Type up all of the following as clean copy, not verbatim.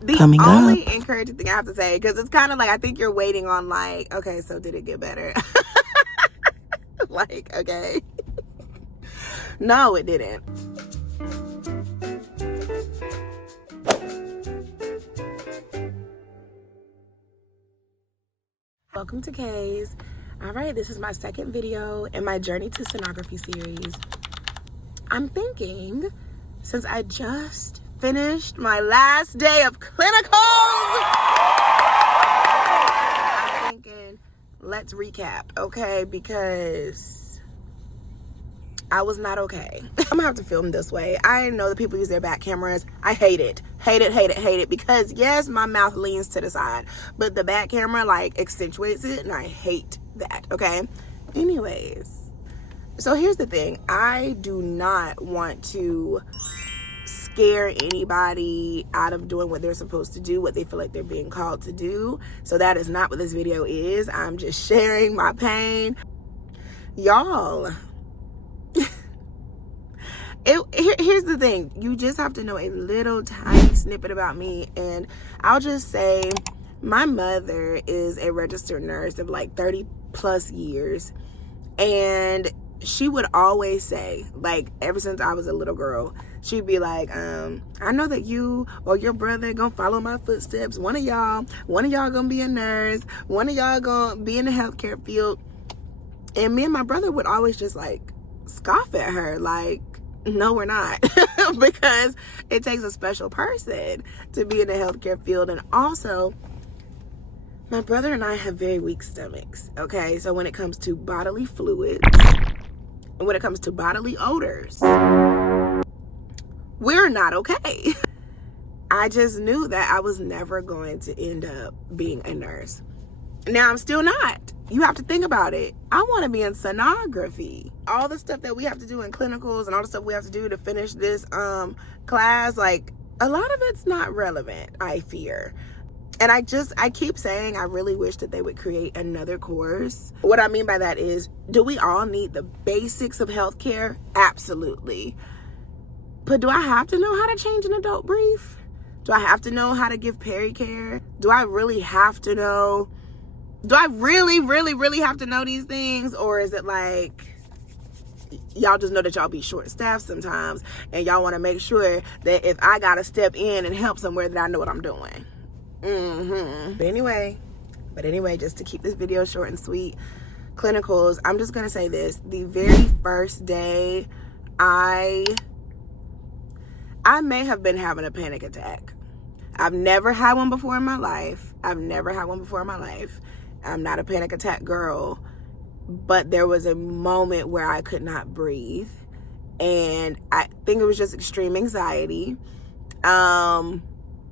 The only encouraging thing I have to say, because it's kind of like, I think you're waiting on like, okay, so did it get better? Like, okay. No, it didn't. Welcome to K's. All right, this is my second video in my Journey to Sonography series. I'm thinking, since I just finished my last day of clinicals, I'm thinking, let's recap, okay? Because I was not okay. I'm gonna have to film this way. I know that people use their back cameras. I hate it. Hate it, hate it, hate it. Because yes, my mouth leans to the side, but the back camera like accentuates it, and I hate that, okay? Anyways, so here's the thing. I do not want to scare anybody out of doing what they're supposed to do, what they feel like they're being called to do. So that is not what this video is. I'm just sharing my pain. Y'all, here's the thing. You just have to know a little tiny snippet about me, and I'll just say my mother is a registered nurse of like 30 plus years, and she would always say, like, ever since I was a little girl, she'd be like, I know that you or your brother gonna follow my footsteps. One of y'all gonna be a nurse. One of y'all gonna be in the healthcare field. And me and my brother would always just like scoff at her, like, no, we're not. Because it takes a special person to be in the healthcare field. And also, my brother and I have very weak stomachs, okay? So when it comes to bodily fluids, and when it comes to bodily odors, we're not okay. I just knew that I was never going to end up being a nurse. Now, I'm still not. You have to think about it. I want to be in sonography. All the stuff that we have to do in clinicals and all the stuff we have to do to finish this class, like, a lot of it's not relevant, I fear. And I keep saying I really wish that they would create another course. What I mean by that is, do we all need the basics of healthcare? Absolutely. But do I have to know how to change an adult brief? Do I have to know how to give pericare? Do I really have to know? Do I really, really, really have to know these things? Or is it like, y'all just know that y'all be short-staffed sometimes, and y'all want to make sure that if I got to step in and help somewhere, that I know what I'm doing? But anyway, just to keep this video short and sweet, clinicals, I'm just gonna say this. The very first day, I may have been having a panic attack. I've never had one before in my life. I'm not a panic attack girl, but there was a moment where I could not breathe, and I think it was just extreme anxiety.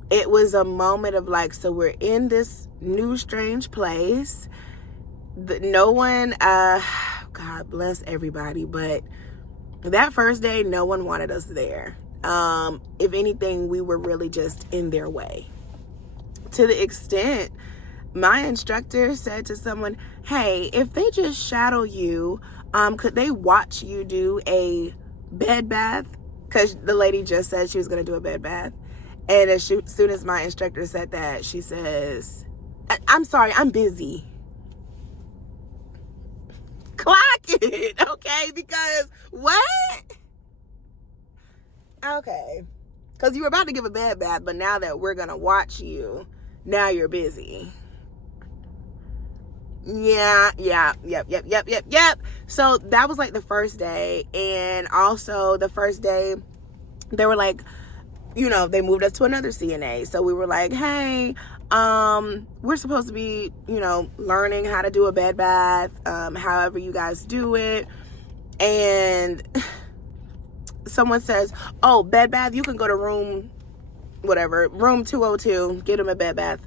It was a moment of like, so we're in this new strange place. No one, God bless everybody, but that first day, no one wanted us there. If anything, we were really just in their way. To the extent, my instructor said to someone, hey, if they just shadow you, could they watch you do a bed bath? Because the lady just said she was going to do a bed bath. And as soon as my instructor said that, she says, I'm sorry, I'm busy. Clock it, okay? Because what? Okay. Because you were about to give a bed bath, but now that we're going to watch you, now you're busy. Yep. So that was like the first day. And also the first day, they were like, you know, they moved us to another CNA. So we were like, hey, we're supposed to be, you know, learning how to do a bed bath, however you guys do it. And someone says, oh, bed bath, you can go to room 202, get them a bed bath.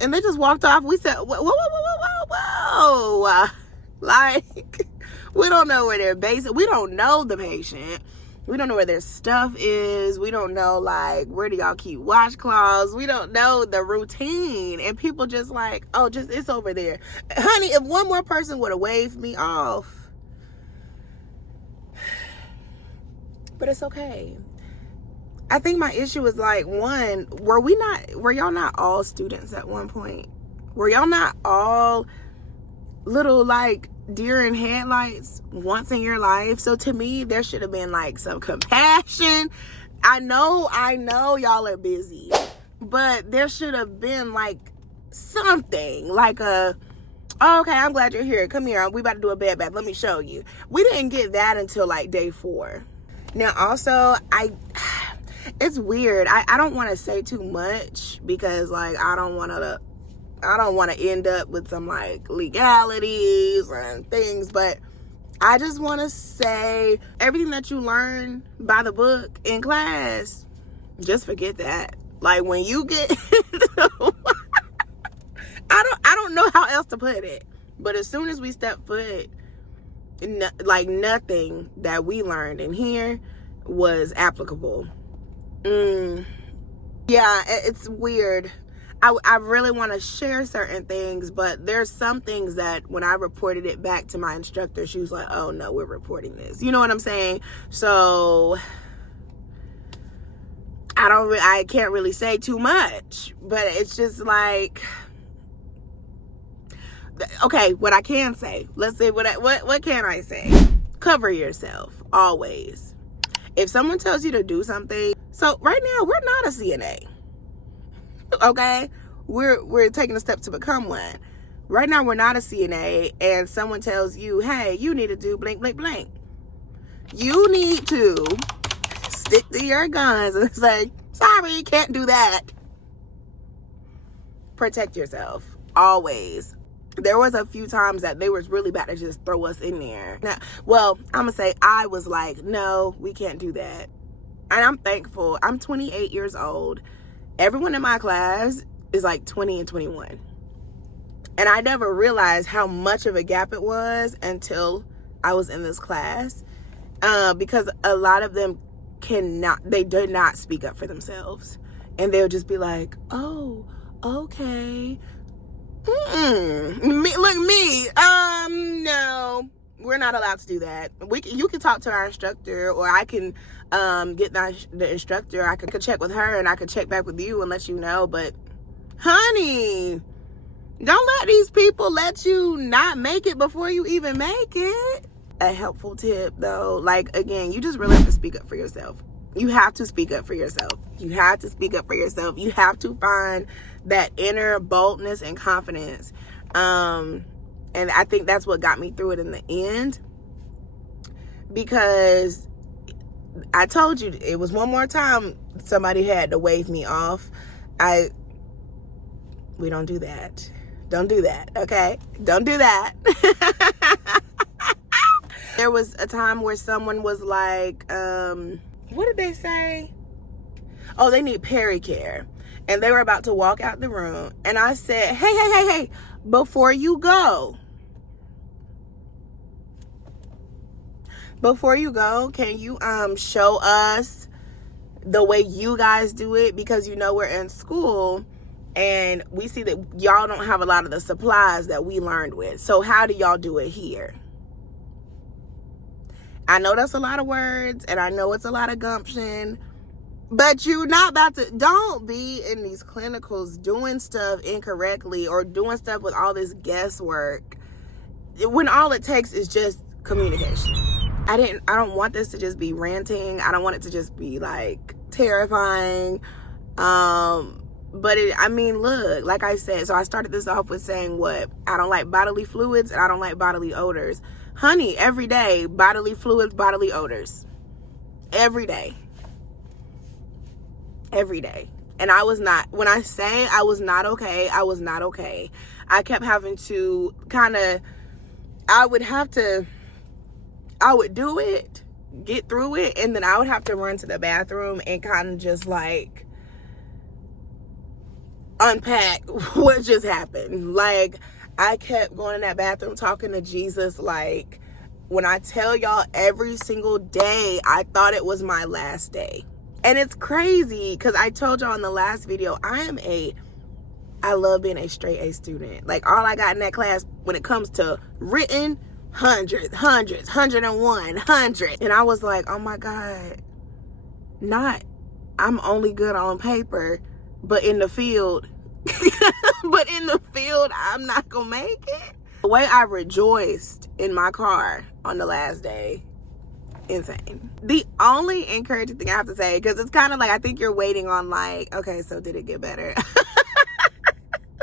And they just walked off. We said, whoa. Like, we don't know where their base is. We don't know the patient. We don't know where their stuff is. We don't know, like, where do y'all keep washcloths? We don't know the routine. And people just like, oh, it's over there. Honey, if one more person would have waved me off. But it's okay. I think my issue is like, one, were y'all not all students at one point? Were y'all not all little like deer in headlights once in your life? So to me, there should have been like some compassion. I know y'all are busy, but there should have been like something like oh, okay, I'm glad you're here. Come here. We about to do a bed bath. Let me show you. We didn't get that until like day 4. Now, also, it's weird. I don't want to say too much because like I don't want to end up with some like legalities and things, but I just want to say everything that you learn by the book in class, just forget that. Like when you get I don't know how else to put it, but as soon as we step foot, like nothing that we learned in here was applicable. Yeah, it's weird. I really want to share certain things, but there's some things that when I reported it back to my instructor, she was like, oh no, we're reporting this. You know what I'm saying? So I can't really say too much, but it's just like, okay, what I can say, let's say, what can I say? Cover yourself, always. If someone tells you to do something, so right now, we're not a CNA. Okay, we're taking a step to become one. Right now, we're not a CNA, and someone tells you, hey, you need to do blank, blank, blank. You need to stick to your guns and say, sorry, you can't do that. Protect yourself, always. There was a few times that they was really about to just throw us in there. Now, well, I'm gonna say I was like, no, we can't do that. And I'm thankful. I'm 28 years old. Everyone in my class is like 20 and 21. And I never realized how much of a gap it was until I was in this class. Because a lot of them they did not speak up for themselves. And they'll just be like, oh, okay. No, we're not allowed to do that. You can talk to our instructor, or I can get the instructor. I could check with her, and I could check back with you and let you know. But honey, don't let these people let you not make it before you even make it. A helpful tip though, like again, you just really have to speak up for yourself. You have to speak up for yourself. You have to speak up for yourself. You have to find that inner boldness and confidence. And I think that's what got me through it in the end. Because I told you, it was one more time somebody had to wave me off. We don't do that. Don't do that, okay? Don't do that. There was a time where someone was like, what did they say? Oh, they need pericare. And they were about to walk out the room. And I said, hey, before you go, can you show us the way you guys do it? Because you know we're in school and we see that y'all don't have a lot of the supplies that we learned with. So how do y'all do it here? I know that's a lot of words and I know it's a lot of gumption, but you're not about to, don't be in these clinicals doing stuff incorrectly or doing stuff with all this guesswork when all it takes is just communication. I don't want this to just be ranting. I don't want it to just be like terrifying. But look, like I said, so I started this off with saying what? I don't like bodily fluids and I don't like bodily odors. Honey, every day, bodily fluids, bodily odors. Every day. Every day. And I was not, when I say I was not okay, I was not okay. I kept having to I would do it, get through it, and then I would have to run to the bathroom and kind of just like unpack what just happened. Like, I kept going in that bathroom talking to Jesus. Like, when I tell y'all, every single day, I thought it was my last day. And it's crazy because I told y'all in the last video, I love being a straight A student. Like, all I got in that class when it comes to written, hundreds, 101, 100. And I was like, oh my God, not I'm only good on paper, but in the field, I'm not gonna make it. The way I rejoiced in my car on the last day, insane. The only encouraging thing I have to say, because it's kind of like, I think you're waiting on like, okay, so did it get better?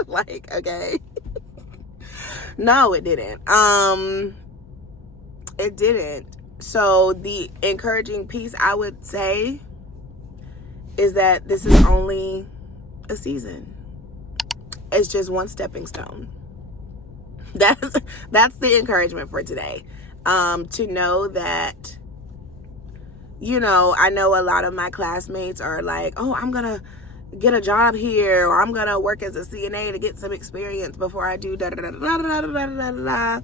Like, okay. No, it didn't. It didn't. So the encouraging piece I would say is that this is only a season. It's just one stepping stone. That's the encouragement for today. To know that, you know, I know a lot of my classmates are like, oh, I'm gonna get a job here, or I'm gonna work as a CNA to get some experience before I do da da da da da da da da da.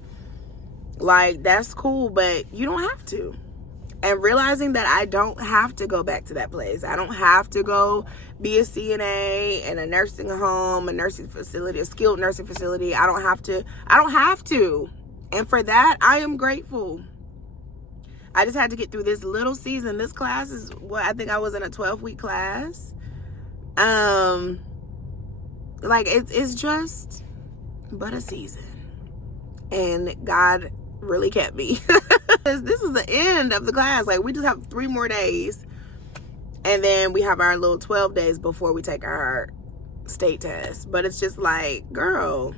Like, that's cool, but you don't have to. And realizing that I don't have to go back to that place. I don't have to go be a CNA in a nursing home, a nursing facility, a skilled nursing facility. I don't have to. And for that, I am grateful. I just had to get through this little season. This class is what I think I was in a 12-week class. Like, it's just but a season. And God really kept me. This is the end of the class. Like, we just have 3 more days, and then we have our little 12 days before we take our state test. But it's just like, girl,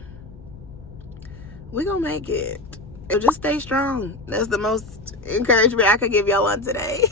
we gonna make it. And just stay strong. That's the most encouragement I could give y'all on today.